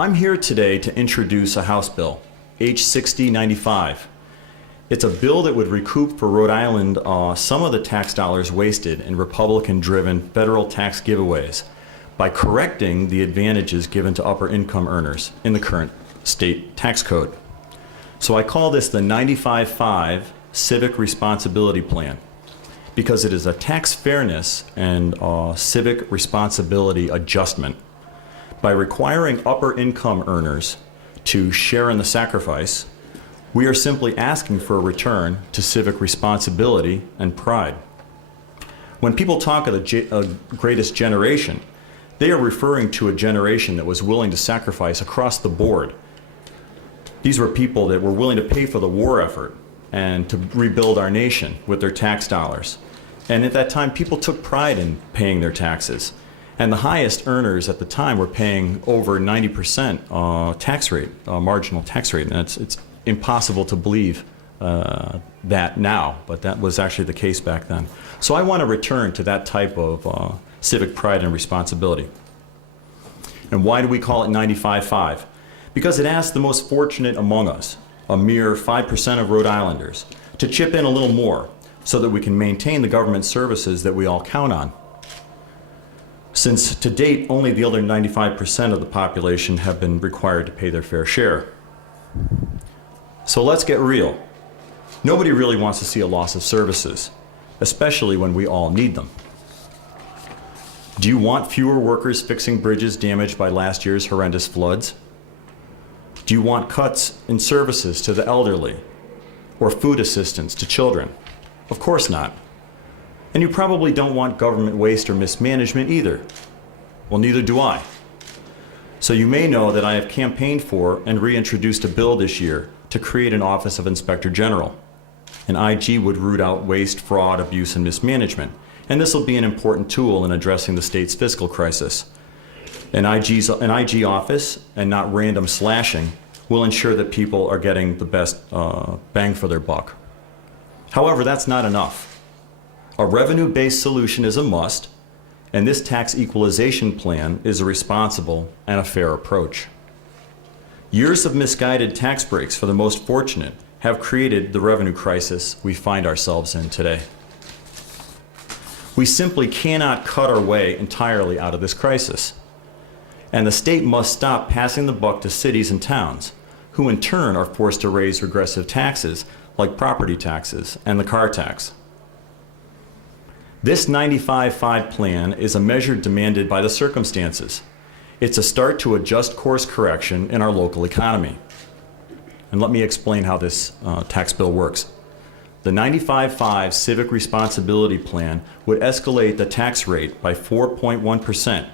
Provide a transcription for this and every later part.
I'm here today to introduce a House bill, H 6095. It's a bill that would recoup for Rhode Island some of the tax dollars wasted in Republican-driven federal tax giveaways by correcting the advantages given to upper income earners in the current state tax code. So I call this the 95-5 Civic Responsibility Plan because it is a tax fairness and civic responsibility adjustment. By requiring upper income earners to share in the sacrifice, we are simply asking for a return to civic responsibility and pride. When people talk of the greatest generation, they are referring to a generation that was willing to sacrifice across the board. These were people that were willing to pay for the war effort and to rebuild our nation with their tax dollars. And at that time, people took pride in paying their taxes. And the highest earners at the time were paying over 90% tax rate, marginal tax rate. And it's impossible to believe that now, but that was actually the case back then. So I want to return to that type of civic pride and responsibility. And why do we call it 95-5? Because it asks the most fortunate among us, a mere 5% of Rhode Islanders, to chip in a little more so that we can maintain the government services that we all count on. Since to date, only the other 95% of the population have been required to pay their fair share. So let's get real. Nobody really wants to see a loss of services, especially when we all need them. Do you want fewer workers fixing bridges damaged by last year's horrendous floods? Do you want cuts in services to the elderly or food assistance to children? Of course not. And you probably don't want government waste or mismanagement either. Well, neither do I. So you may know that I have campaigned for and reintroduced a bill this year to create an Office of Inspector General. An IG would root out waste, fraud, abuse, and mismanagement. And this will be an important tool in addressing the state's fiscal crisis. An IG office, and not random slashing, will ensure that people are getting the best bang for their buck. However, that's not enough. A revenue-based solution is a must, and this tax equalization plan is a responsible and a fair approach. Years of misguided tax breaks for the most fortunate have created the revenue crisis we find ourselves in today. We simply cannot cut our way entirely out of this crisis. And the state must stop passing the buck to cities and towns, who in turn are forced to raise regressive taxes like property taxes and the car tax. This 95-5 plan is a measure demanded by the circumstances. It's a start to a just course correction in our local economy. And let me explain how this tax bill works. The 95-5 Civic Responsibility Plan would escalate the tax rate by 4.1%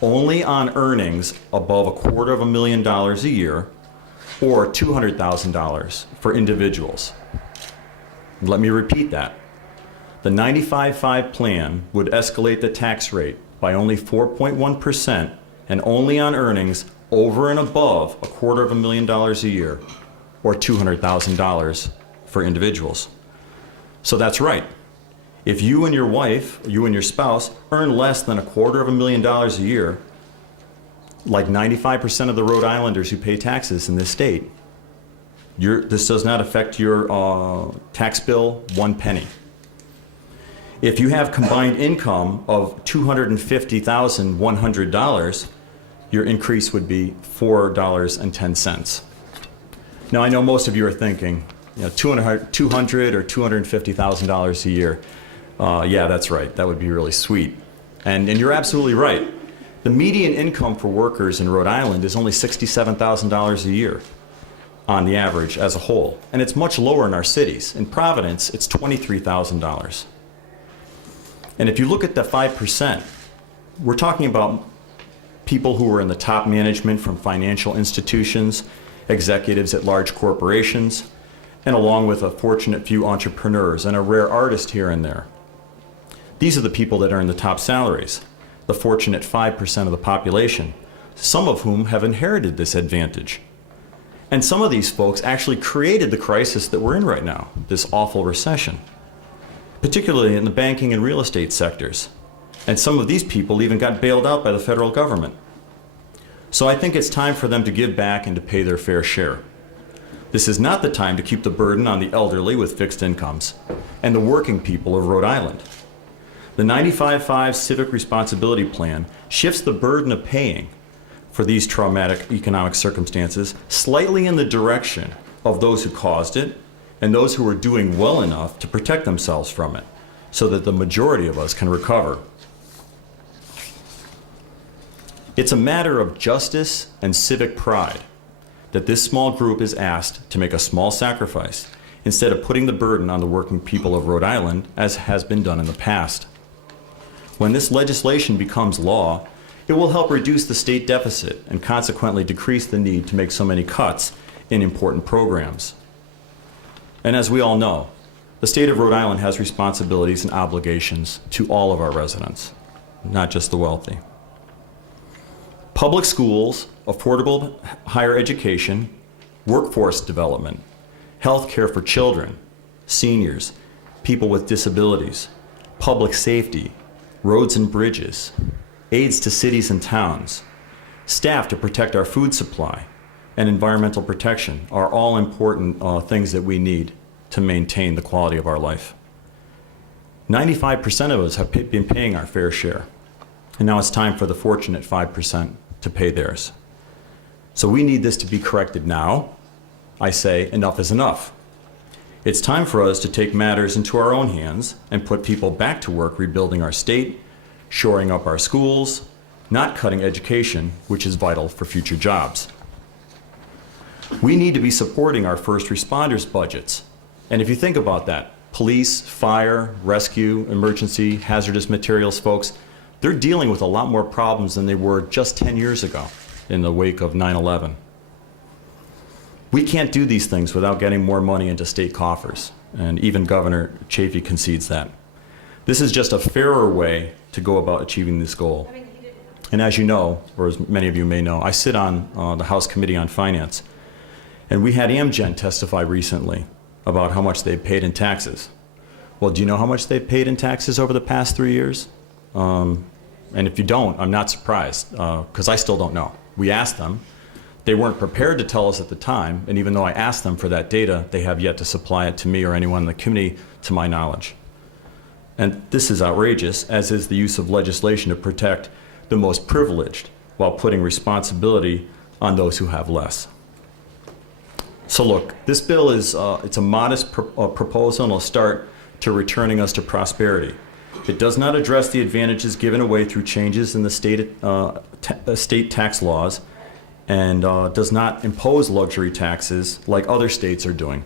only on earnings above $250,000 a year or $200,000 for individuals. Let me repeat that. The 95-5 plan would escalate the tax rate by only 4.1% and only on earnings over and above $250,000 a year or $200,000 for individuals. So that's right. If you and your wife, you and your spouse, earn less than $250,000 a year, like 95% of the Rhode Islanders who pay taxes in this state, this does not affect your tax bill one penny. If you have combined income of $250,100, your increase would be $4.10. Now I know most of you are thinking, $200,000 or $250,000 a year. Yeah, that's right. That would be really sweet. And you're absolutely right. The median income for workers in Rhode Island is only $67,000 a year on the average as a whole. And it's much lower in our cities. In Providence, it's $23,000. And if you look at the 5%, we're talking about people who are in the top management from financial institutions, executives at large corporations, and along with a fortunate few entrepreneurs and a rare artist here and there. These are the people that earn the top salaries, the fortunate 5% of the population, some of whom have inherited this advantage. And some of these folks actually created the crisis that we're in right now, this awful recession, particularly in the banking and real estate sectors. And some of these people even got bailed out by the federal government. So I think it's time for them to give back and to pay their fair share. This is not the time to keep the burden on the elderly with fixed incomes and the working people of Rhode Island. The 95-5 Civic Responsibility Plan shifts the burden of paying for these traumatic economic circumstances slightly in the direction of those who caused it and those who are doing well enough to protect themselves from it, so that the majority of us can recover. It's a matter of justice and civic pride that this small group is asked to make a small sacrifice instead of putting the burden on the working people of Rhode Island, as has been done in the past. When this legislation becomes law, it will help reduce the state deficit and consequently decrease the need to make so many cuts in important programs. And as we all know, the state of Rhode Island has responsibilities and obligations to all of our residents, not just the wealthy. Public schools, affordable higher education, workforce development, health care for children, seniors, people with disabilities, public safety, roads and bridges, aids to cities and towns, staff to protect our food supply, and environmental protection are all important things that we need to maintain the quality of our life. 95% of us have been paying our fair share, and now it's time for the fortunate 5% to pay theirs. So we need this to be corrected now. I say enough is enough. It's time for us to take matters into our own hands and put people back to work rebuilding our state, shoring up our schools, not cutting education, which is vital for future jobs. We need to be supporting our first responders' budgets. And if you think about that, police, fire, rescue, emergency, hazardous materials folks, they're dealing with a lot more problems than they were just 10 years ago in the wake of 9/11. We can't do these things without getting more money into state coffers, and even Governor Chafee concedes that. This is just a fairer way to go about achieving this goal. And as you know, or as many of you may know, I sit on the House Committee on Finance, and we had Amgen testify recently about how much they've paid in taxes. Well, do you know how much they've paid in taxes over the past 3 years? And if you don't, I'm not surprised, because I still don't know. We asked them. They weren't prepared to tell us at the time, and even though I asked them for that data, they have yet to supply it to me or anyone in the committee, to my knowledge. And this is outrageous, as is the use of legislation to protect the most privileged while putting responsibility on those who have less. So look, this bill is it's a modest proposal, and it'll start to returning us to prosperity. It does not address the advantages given away through changes in the state tax laws, and does not impose luxury taxes like other states are doing.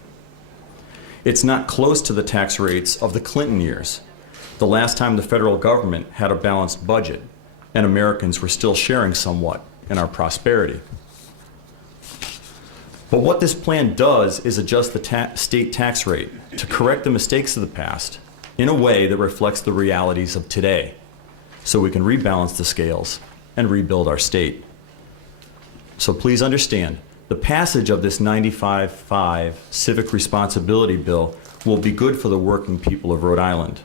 It's not close to the tax rates of the Clinton years, the last time the federal government had a balanced budget and Americans were still sharing somewhat in our prosperity. But what this plan does is adjust the state tax rate to correct the mistakes of the past in a way that reflects the realities of today, so we can rebalance the scales and rebuild our state. So please understand, the passage of this 95-5 Civic Responsibility Bill will be good for the working people of Rhode Island.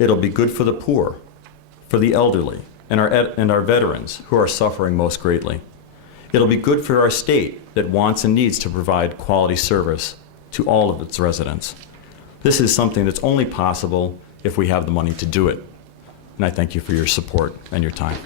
It'll be good for the poor, for the elderly, and our veterans who are suffering most greatly. It'll be good for our state that wants and needs to provide quality service to all of its residents. This is something that's only possible if we have the money to do it. And I thank you for your support and your time.